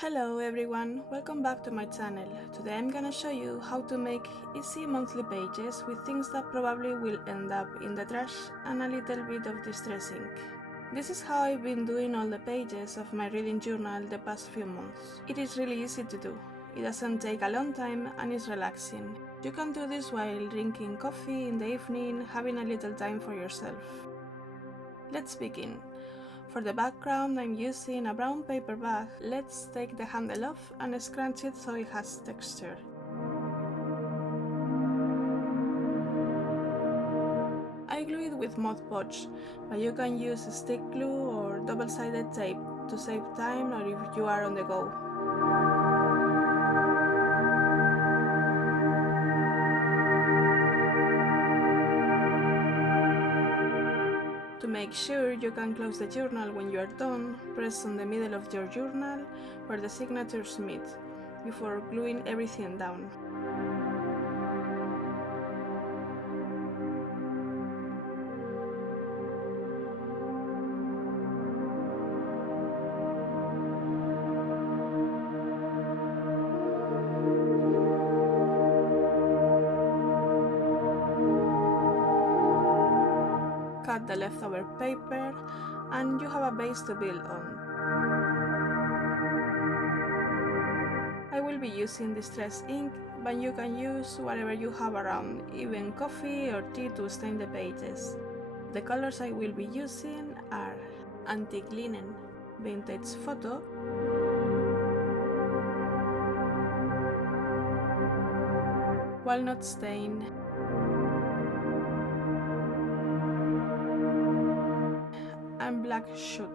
Hello everyone, welcome back to my channel. Today I'm gonna show you how to make easy monthly pages with things that probably will end up in the trash and a little bit of distressing. This is how I've been doing all the pages of my reading journal the past few months. It is really easy to do. It doesn't take a long time and is relaxing. You can do this while drinking coffee in the evening, having a little time for yourself. Let's begin. For the background, I'm using a brown paper bag. Let's take the handle off and scrunch it so it has texture. I glue it with Mod Podge, but you can use stick glue or double-sided tape to save time or if you are on the go. To make sure you can close the journal when you are done, press on the middle of your journal where the signatures meet, before gluing everything down. Cut the leftover paper and you have a base to build on. I will be using distress ink, but you can use whatever you have around, even coffee or tea to stain the pages. The colors I will be using are antique linen, vintage photo, walnut stain, and black shoot.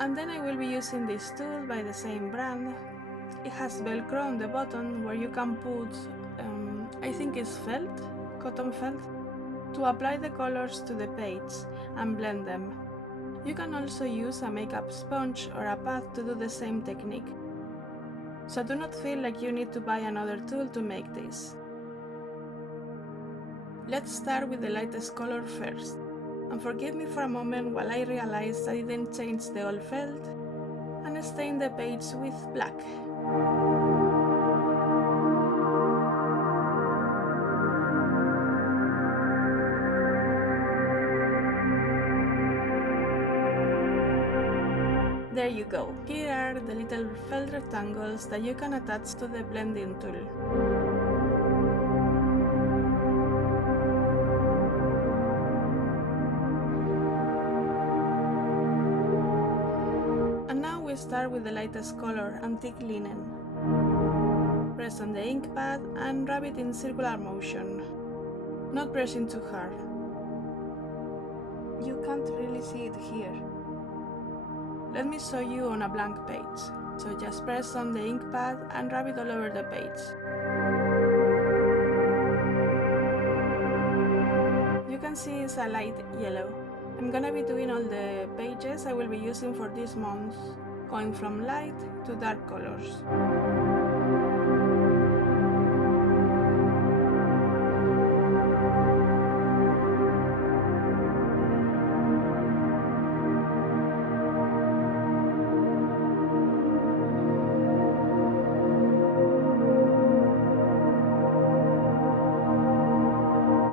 And then I will be using this tool by the same brand. It has velcro on the bottom where you can put, I think it's felt, cotton felt, to apply the colors to the page and blend them. You can also use a makeup sponge or a pad to do the same technique. So do not feel like you need to buy another tool to make this. Let's start with the lightest color first. And forgive me for a moment while I realized I didn't change the old felt and stain the page with black. There you go. Here are the little felt rectangles that you can attach to the blending tool. And now we start with the lightest color, antique linen. Press on the ink pad and rub it in circular motion, not pressing too hard. You can't really see it here. Let me show you on a blank page. So just press on the ink pad and rub it all over the page. You can see it's a light yellow. I'm gonna be doing all the pages I will be using for this month, going from light to dark colors.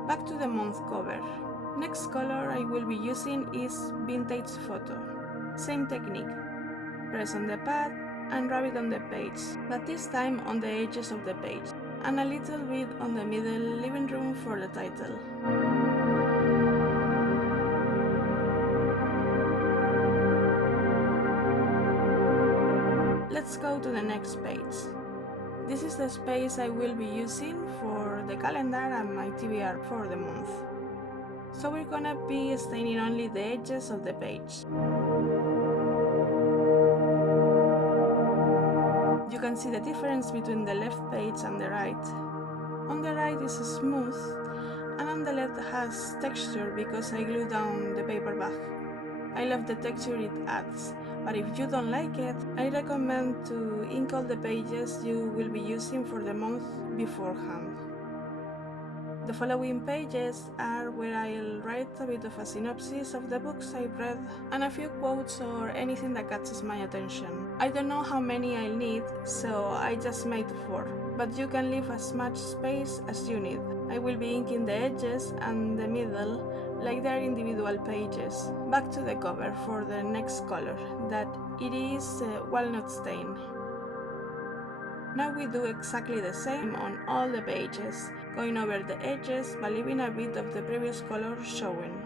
Back to the month cover. Next color I will be using is vintage photo. Same technique. Press on the pad and rub it on the page, but this time on the edges of the page, and a little bit on the middle living room for the title. Let's go to the next page. This is the space I will be using for the calendar and my TBR for the month. So we're gonna be staining only the edges of the page. You can see the difference between the left page and the right. On the right is smooth, and on the left has texture because I glued down the paper bag. I love the texture it adds, but if you don't like it, I recommend to ink all the pages you will be using for the month beforehand. The following pages are where I'll write a bit of a synopsis of the books I've read and a few quotes or anything that catches my attention. I don't know how many I'll need, so I just made 4, but you can leave as much space as you need. I will be inking the edges and the middle like they are individual pages. Back to the cover for the next color, that it is walnut stain. Now we do exactly the same on all the pages, going over the edges but leaving a bit of the previous color showing.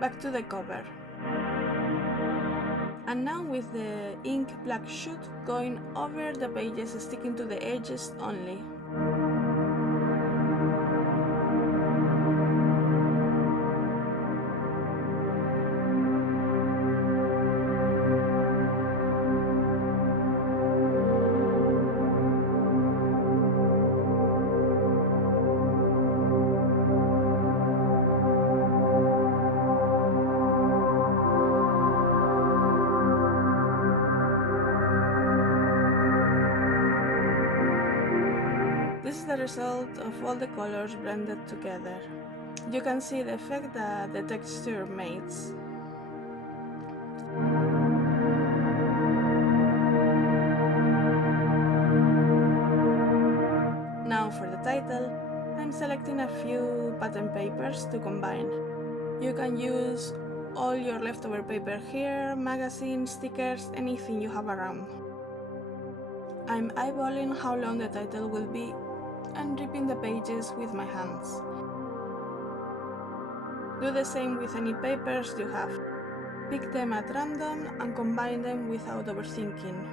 Back to the cover. And now with the ink black shoot going over the pages, sticking to the edges only. This is the result of all the colors blended together. You can see the effect that the texture makes. Now for the title, I'm selecting a few pattern papers to combine. You can use all your leftover paper here, magazines, stickers, anything you have around. I'm eyeballing how long the title will be and ripping the pages with my hands. Do the same with any papers you have. Pick them at random and combine them without overthinking.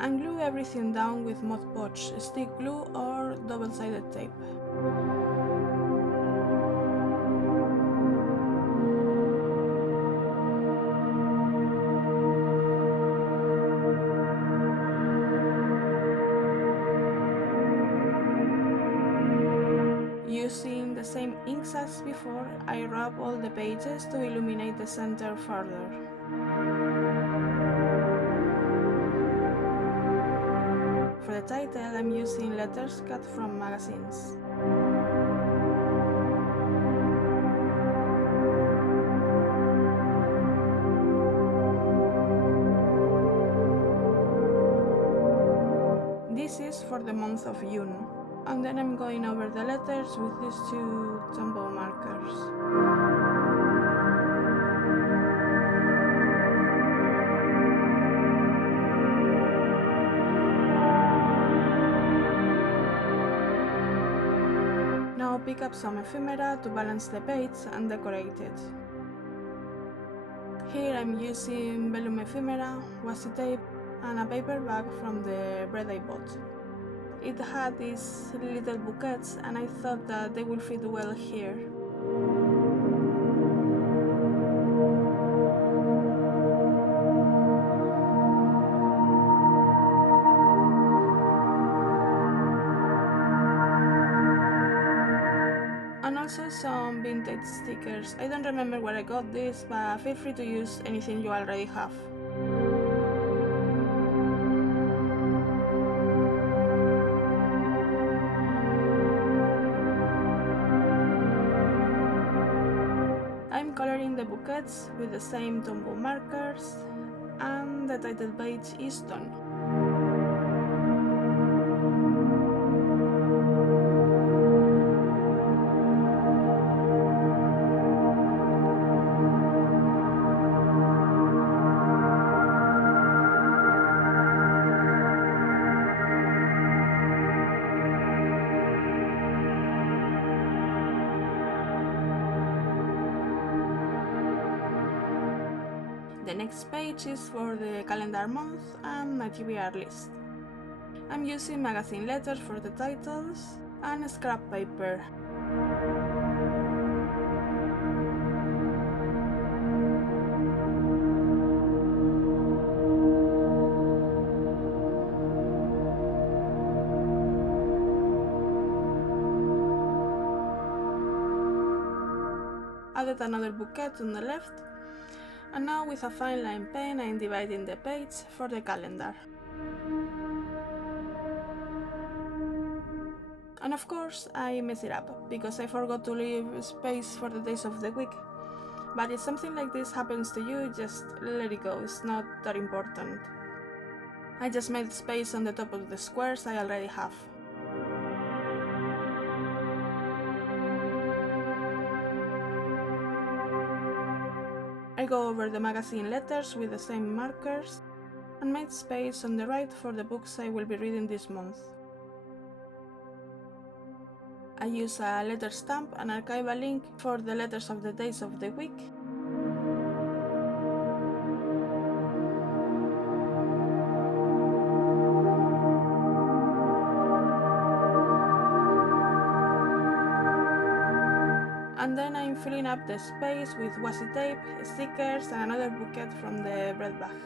And glue everything down with Mod Podge, stick glue or double-sided tape. Using the same inks as before, I rub all the pages to illuminate the center further. For the title, I'm using letters cut from magazines. This is for the month of June. And then I'm going over the letters with these 2 Tombow markers. Now pick up some ephemera to balance the page and decorate it. Here I'm using vellum ephemera, washi tape and a paper bag from the bread I bought. It had these little bouquets and I thought that they would fit well here. And also some vintage stickers. I don't remember where I got this, but feel free to use anything you already have. I'm coloring the bouquets with the same Tombow markers, and the title page is done. The next page is for the calendar month and my TBR list. I'm using magazine letters for the titles and scrap paper. Added another bouquet on the left, and now with a fine line pen I'm dividing the page for the calendar. And of course I mess it up, because I forgot to leave space for the days of the week. But if something like this happens to you, just let it go, it's not that important. I just made space on the top of the squares I already have. I go over the magazine letters with the same markers and made space on the right for the books I will be reading this month. I use a letter stamp and archive a link for the letters of the days of the week. And then I'm filling up the space with washi tape, stickers and another bouquet from the bread bag.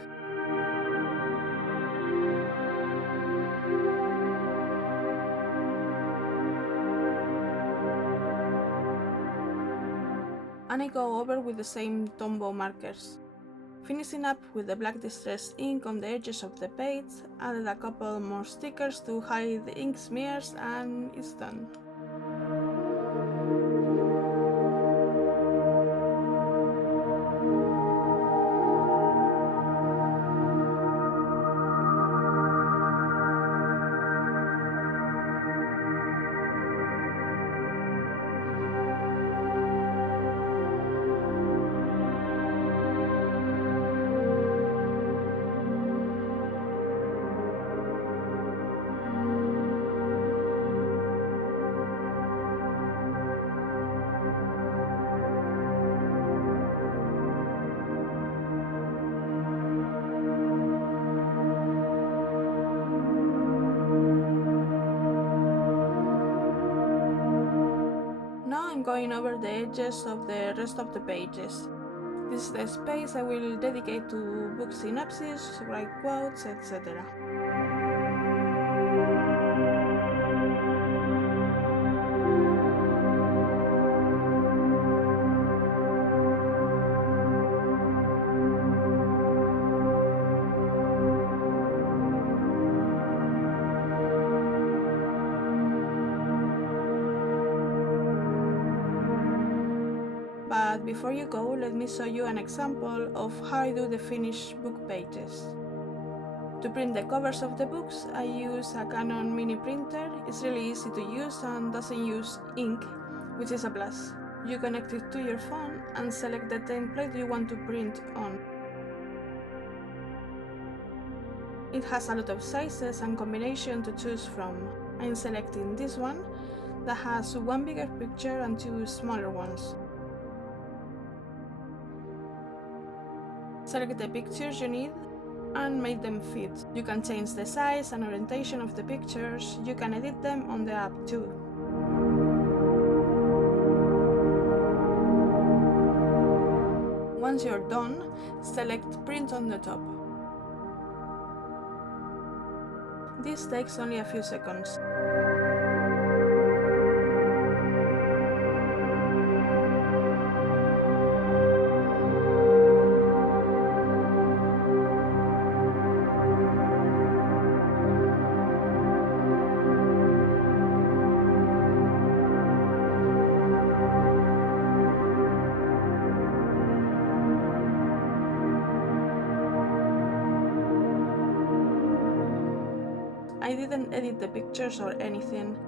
And I go over with the same Tombow markers. Finishing up with the black distress ink on the edges of the page, added a couple more stickers to hide the ink smears, and it's done. Now I'm going over the edges of the rest of the pages. This is the space I will dedicate to book synopsis, write quotes, etc. But before you go, let me show you an example of how I do the finished book pages. To print the covers of the books, I use a Canon mini printer. It's really easy to use and doesn't use ink, which is a plus. You connect it to your phone and select the template you want to print on. It has a lot of sizes and combinations to choose from. I'm selecting this one that has one bigger picture and two smaller ones. Select the pictures you need and make them fit. You can change the size and orientation of the pictures. You can edit them on the app too. Once you're done, select print on the top. This takes only a few seconds. I didn't edit the pictures or anything,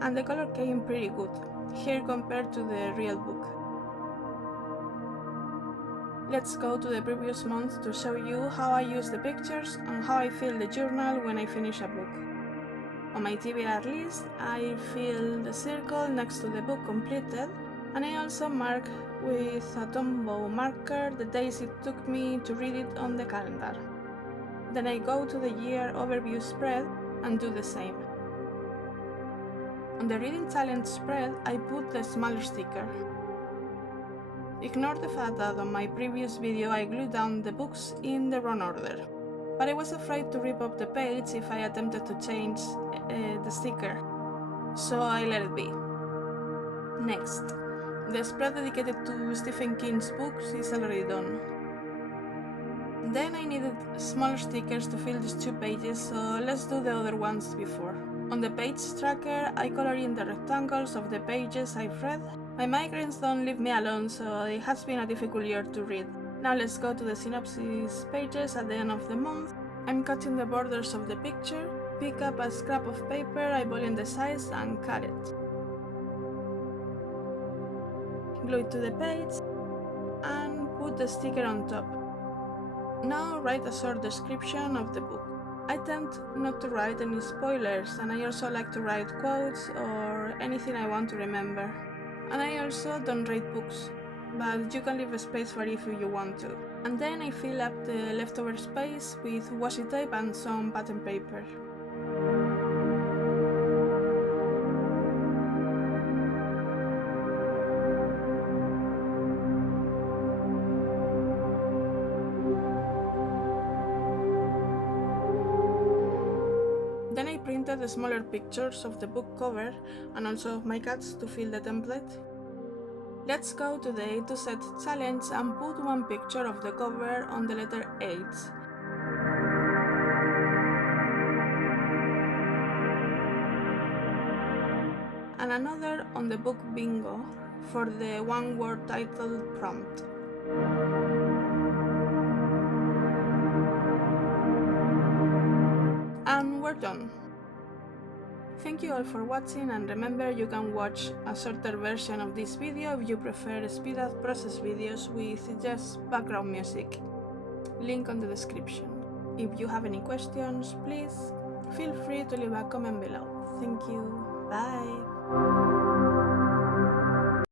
and the color came pretty good, here compared to the real book. Let's go to the previous month to show you how I use the pictures and how I fill the journal when I finish a book. On my TBR list, I fill the circle next to the book completed, and I also mark with a Tombow marker the days it took me to read it on the calendar. Then I go to the year overview spread and do the same. On the reading challenge spread, I put the smaller sticker. Ignore the fact that on my previous video I glued down the books in the wrong order, but I was afraid to rip up the page if I attempted to change the sticker, so I let it be. Next, the spread dedicated to Stephen King's books is already done. Then I needed smaller stickers to fill these 2 pages, so let's do the other ones before. On the page tracker, I color in the rectangles of the pages I've read. My migraines don't leave me alone, so it has been a difficult year to read. Now let's go to the synopsis pages at the end of the month. I'm cutting the borders of the picture, pick up a scrap of paper, eyeball in the size and cut it. Glue it to the page and put the sticker on top. Now write a short description of the book. I tend not to write any spoilers, and I also like to write quotes or anything I want to remember. And I also don't rate books, but you can leave a space for it if you want to. And then I fill up the leftover space with washi tape and some pattern paper. Then I printed the smaller pictures of the book cover and also of my cats to fill the template. Let's go to the A to Z challenge and put 1 picture of the cover on the letter H. And another on the book bingo for the 1-word title prompt. And we're done. Thank you all for watching, and remember you can watch a shorter version of this video if you prefer speed up process videos with just background music. Link on the description. If you have any questions, please feel free to leave a comment below. Thank you. Bye.